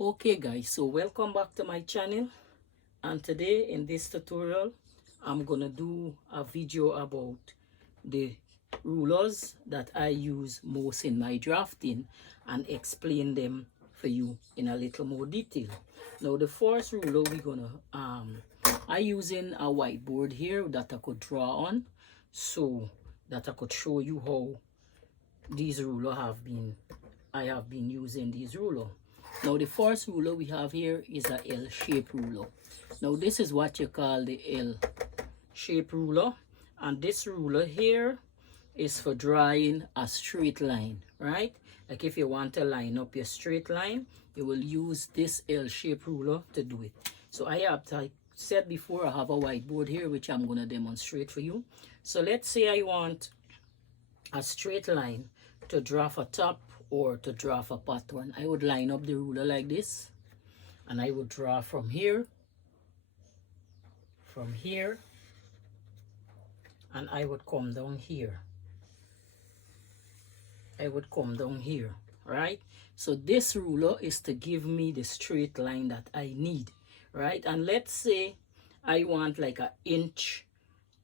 Okay guys, so welcome back to my channel, and today in this tutorial I'm gonna do a video about the rulers that I use most in my drafting and explain them for you in a little more detail. Now the first ruler we're gonna I using a whiteboard here that I could draw on, so that I could show you how these ruler I have been using these ruler. Now the first ruler we have here is a L-shaped ruler. Now this is what you call the L-shaped ruler, and this ruler here is for drawing a straight line, right? Like if you want to line up your straight line, you will use this L-shaped ruler to do it. So I said before, I have a whiteboard here which I'm going to demonstrate for you. So let's say I want a straight line to draw a top or to draw a pattern. I would line up the ruler like this, and I would draw from here, and I would come down here. Right? So this ruler is to give me the straight line that I need, right? And let's say I want like an inch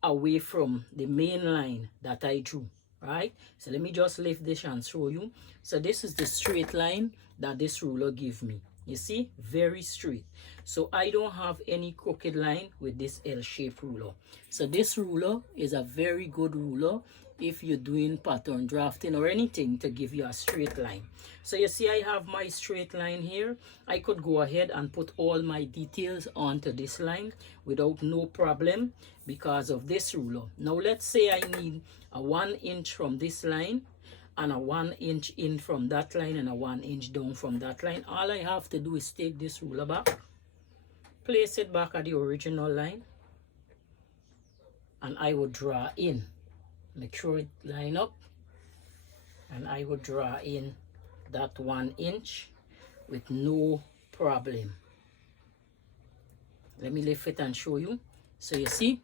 away from the main line that I drew, right? So let me just lift this and show you. So this is the straight line that this ruler give me. You see, very straight. So I don't have any crooked line with this L-shaped ruler. So this ruler is a very good ruler if you're doing pattern drafting or anything to give you a straight line. So you see I have my straight line here. I could go ahead and put all my details onto this line without no problem because of this ruler. Now let's say I need a 1 inch from this line and a 1 inch in from that line and a 1 inch down from that line. All I have to do is take this ruler back, place it back at the original line, and I would draw in. Make sure it line up, and I would draw in that 1 inch with no problem. Let me lift it and show you. So you see,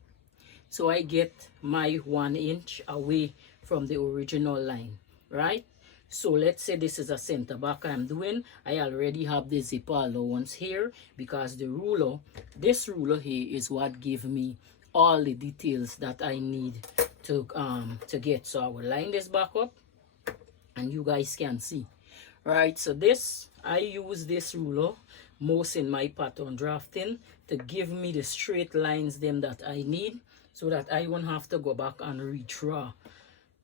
so I get my 1 inch away from the original line, right? So let's say this is a center back I'm doing. I already have the zipper allowance here because the ruler, this ruler here is what give me all the details that I need to get. So I will line this back up and you guys can see, right? So this, I use this ruler most in my pattern drafting to give me the straight lines them that I need, so that I won't have to go back and redraw,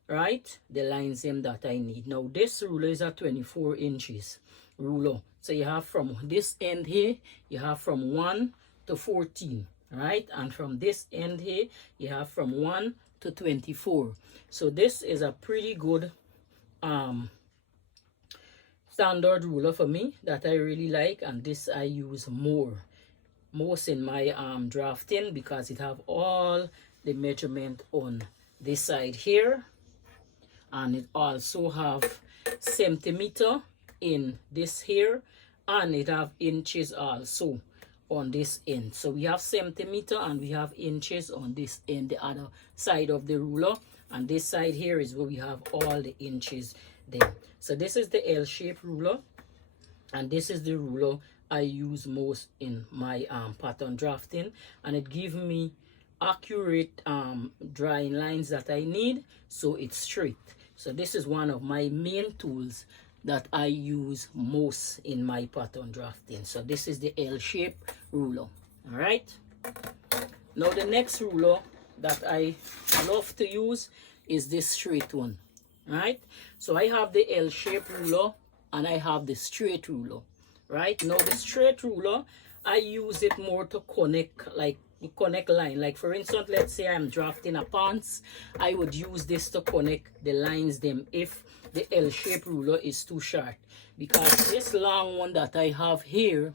right, the lines them that I need. Now this ruler is a 24 inches ruler. So you have from this end here, you have from 1 to 14, right? And from this end here, you have from 1 to 24. So this is a pretty good standard ruler for me that I really like, and this I use most in my drafting because it have all the measurement on this side here, and it also have centimeter in this here, and it have inches also on this end. So we have centimeter and we have inches on this end, the other side of the ruler, and this side here is where we have all the inches there. So this is the L-shaped ruler, and this is the ruler I use most in my pattern drafting, and it gives me accurate drawing lines that I need, so it's straight. So this is one of my main tools that I use most in my pattern drafting. So this is the L-shaped ruler. All right, now the next ruler that I love to use is this straight one, right? So I have the L-shaped ruler and I have the straight ruler, right? Now the straight ruler, I use it more to connect, like connect line. Like for instance, let's say I'm drafting a pants, I would use this to connect the lines them if the L-shaped ruler is too short, because this long one that I have here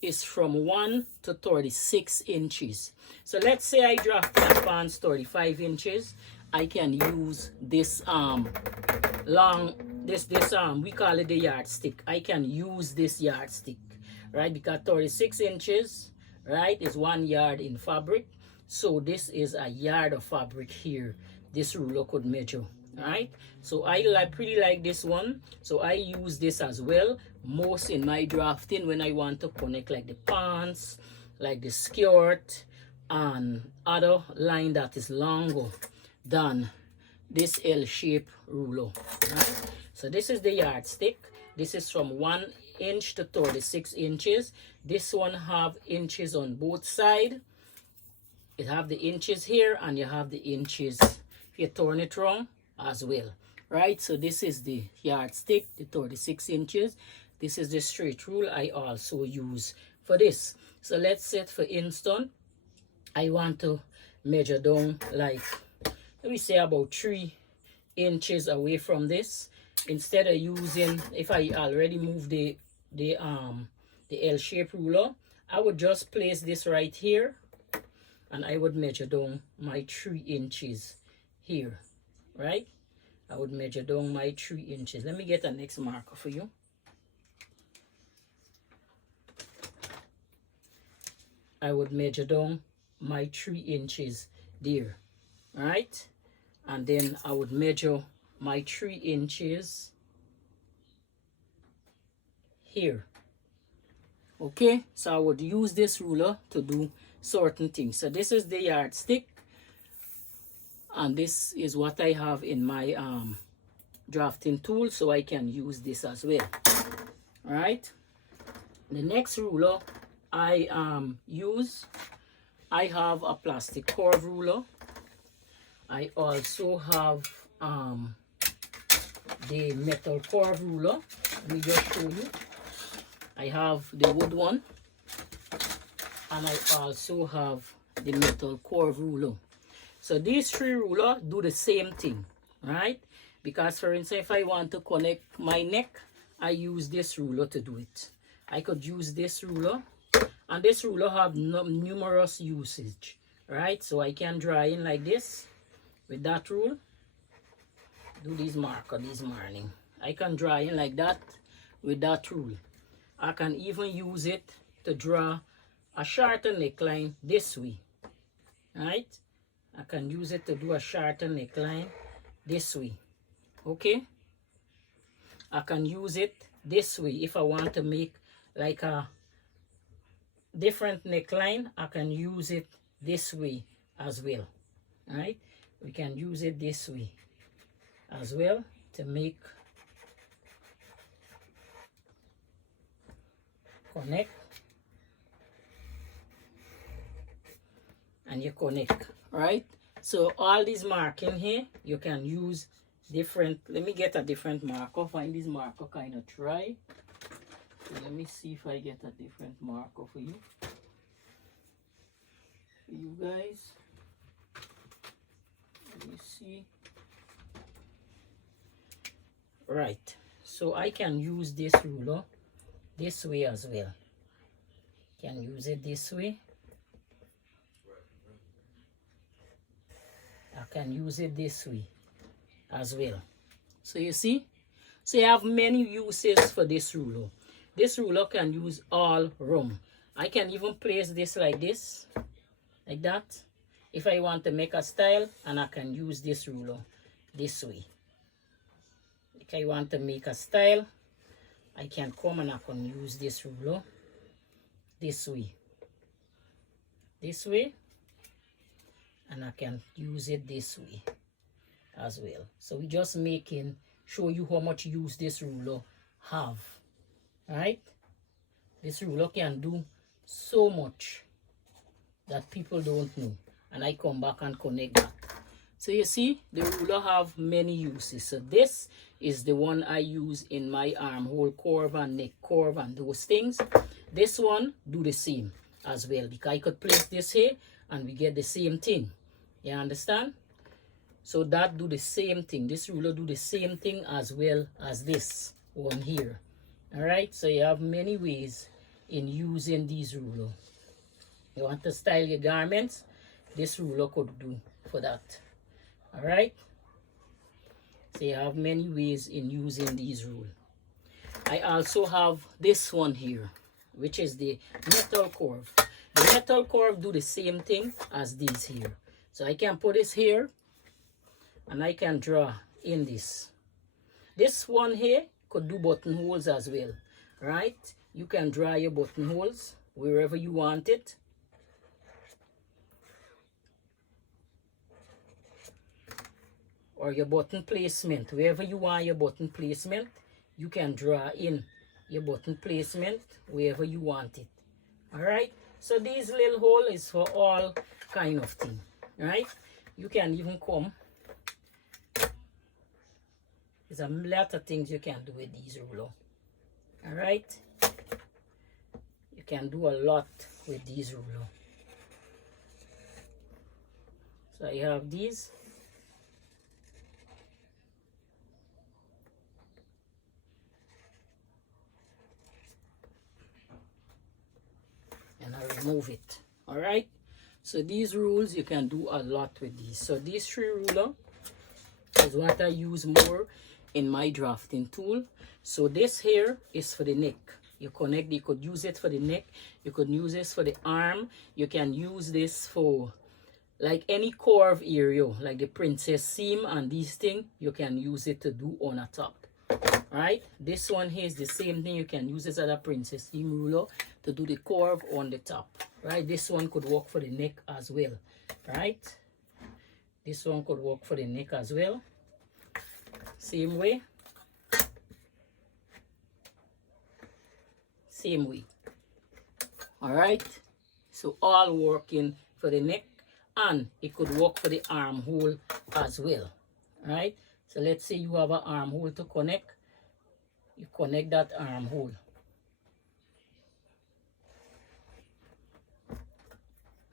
is from 1 to 36 inches. So let's say I draft a pants 35 inches, I can use this long, we call it the yardstick. I can use this yardstick, right? Because 36 inches, right, is 1 yard in fabric. So this is a yard of fabric here this ruler could measure, All right, so I pretty like this one, so I use this as well most in my drafting when I want to connect like the pants, like the skirt, and other line that is longer than this L-shaped ruler. Right, so this is the yardstick. This is from 1 inch to 36 inches. This one have inches on both sides. It have the inches here, and you have the inches if you turn it wrong as well. Right, so this is the yardstick, the 36 inches. This is the straight rule I also use for this. So let's say, for instance, I want to measure down like, let me say, about 3 inches away from this. Instead of using, if I already moved the L-shaped ruler, I would just place this right here, and I would measure down my 3 inches here. Right, I would measure down my 3 inches. Let me get a next marker for you. I would measure down my 3 inches there. All right, and then I would measure my 3 inches here. Okay, so I would use this ruler to do certain things. So this is the yardstick, and this is what I have in my drafting tool, so I can use this as well. All right, the next ruler I use, I have a plastic curve ruler. I also have the metal curve ruler. Let me just show you. I have the wood one, and I also have the metal curve ruler. So these 3 rulers do the same thing, right? Because, for instance, if I want to connect my neck, I use this ruler to do it. I could use this ruler, and this ruler have numerous usage, right? So I can draw in like this with that rule. Do these marker this morning. I can draw in like that with that rule. I can even use it to draw a shorter neckline this way, right? I can use it to do a shorter neckline this way. Okay, I can use it this way if I want to make like a different neckline. I can use it this way as well. All right, we can use it this way as well to make connect, and you connect, right? So all these marking here, you can use different. Let me get a different marker. Find this marker kind of dry. So let me see if I get a different marker for you. For you guys. Let me see. Right. So I can use this ruler this way as well. Can use it this way. I can use it this way as well. So you see, so you have many uses for this ruler. This ruler can use all room. I can even place this like this, like that, if I want to make a style, and I can use this ruler this way. If I want to make a style, I can come and I can use this ruler this way, and I can use it this way as well. So we just show you how much use this ruler have. Right, this ruler can do so much that people don't know, and I come back and connect that. So you see, the ruler have many uses. So this is the one I use in my armhole curve and neck curve and those things. This one do the same as well, because I could place this here and we get the same thing. You understand? So that do the same thing. This ruler do the same thing as well as this one here. All right, so you have many ways in using these rulers. You want to style your garments, this ruler could do for that. All right, so you have many ways in using these rulers. I also have this one here, which is the metal curve. The metal curve do the same thing as these here. So I can put this here, and I can draw in this. This one here could do buttonholes as well, right? You can draw your buttonholes wherever you want it. Or your button placement, wherever you want your button placement, you can draw in your button placement wherever you want it. All right, so these little hole is for all kind of thing, right? You can even come, there's a lot of things you can do with these ruler. All right, you can do a lot with these ruler. So I have these. And I remove it. All right, so these rules you can do a lot with these. So these 3 ruler is what I use more in my drafting tool. So this here is for the neck. You connect, you could use it for the neck, you could use this for the arm, you can use this for like any curve area, like the princess seam and these things, you can use it to do on a top. Right, this one here is the same thing. You can use this as a princess seam ruler to do the curve on the top. Right, this one could work for the neck as well. Right, this one could work for the neck as well, same way, same way. All right, so all working for the neck, and it could work for the armhole as well. All right, so let's say you have an armhole to connect. You connect that armhole.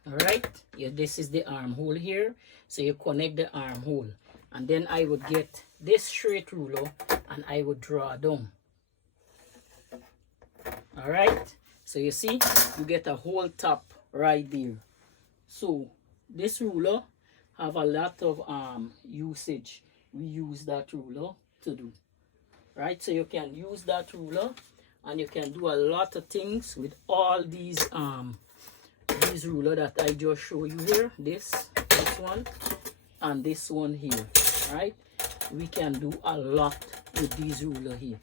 All right, yeah, this is the armhole here. So you connect the armhole, and then I would get this straight ruler and I would draw down. All right, so you see, you get a whole top right there. So this ruler have a lot of usage. We use that ruler to do. Right, so you can use that ruler and you can do a lot of things with all these ruler that I just show you here. This one and this one here. Right, we can do a lot with these ruler here.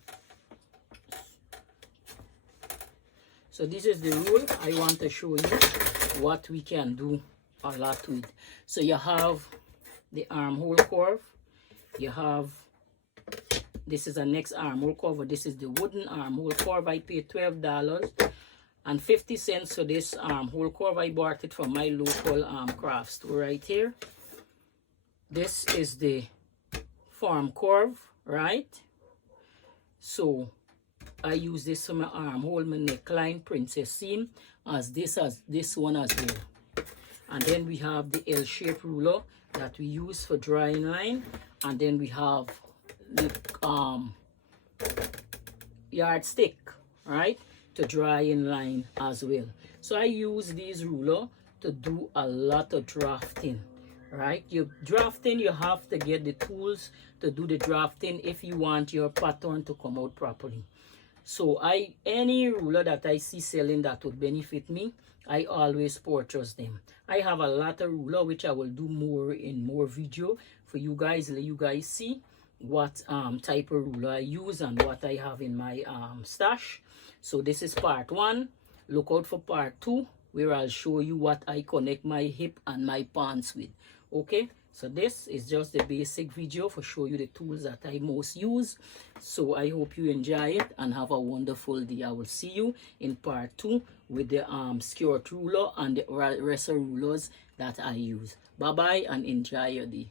So this is the rule. I want to show you what we can do a lot with. So you have the armhole curve, you have, this is a next armhole cover. This is the wooden armhole curve. I paid $12.50 for this armhole curve. I bought it from my local craft store right here. This is the form curve, right? So I use this for my armhole, my neckline, princess seam, as this one as well. And then we have the L-shaped ruler that we use for drawing line, and then we have the yardstick, right, to draw in line as well. So I use these ruler to do a lot of drafting. Right, you drafting, you have to get the tools to do the drafting if you want your pattern to come out properly. So any ruler that I see selling that would benefit me, I always purchase them. I have a lot of ruler which I will do more in more video for you guys, let you guys see what type of ruler I use and what I have in my stash. So this is part 1. Look out for part 2, where I'll show you what I connect my hip and my pants with. Okay, so this is just the basic video for show you the tools that I most use. So I hope you enjoy it and have a wonderful day. I will see you in part 2 with the skirt ruler and the rest of rulers that I use. Bye bye and enjoy your day.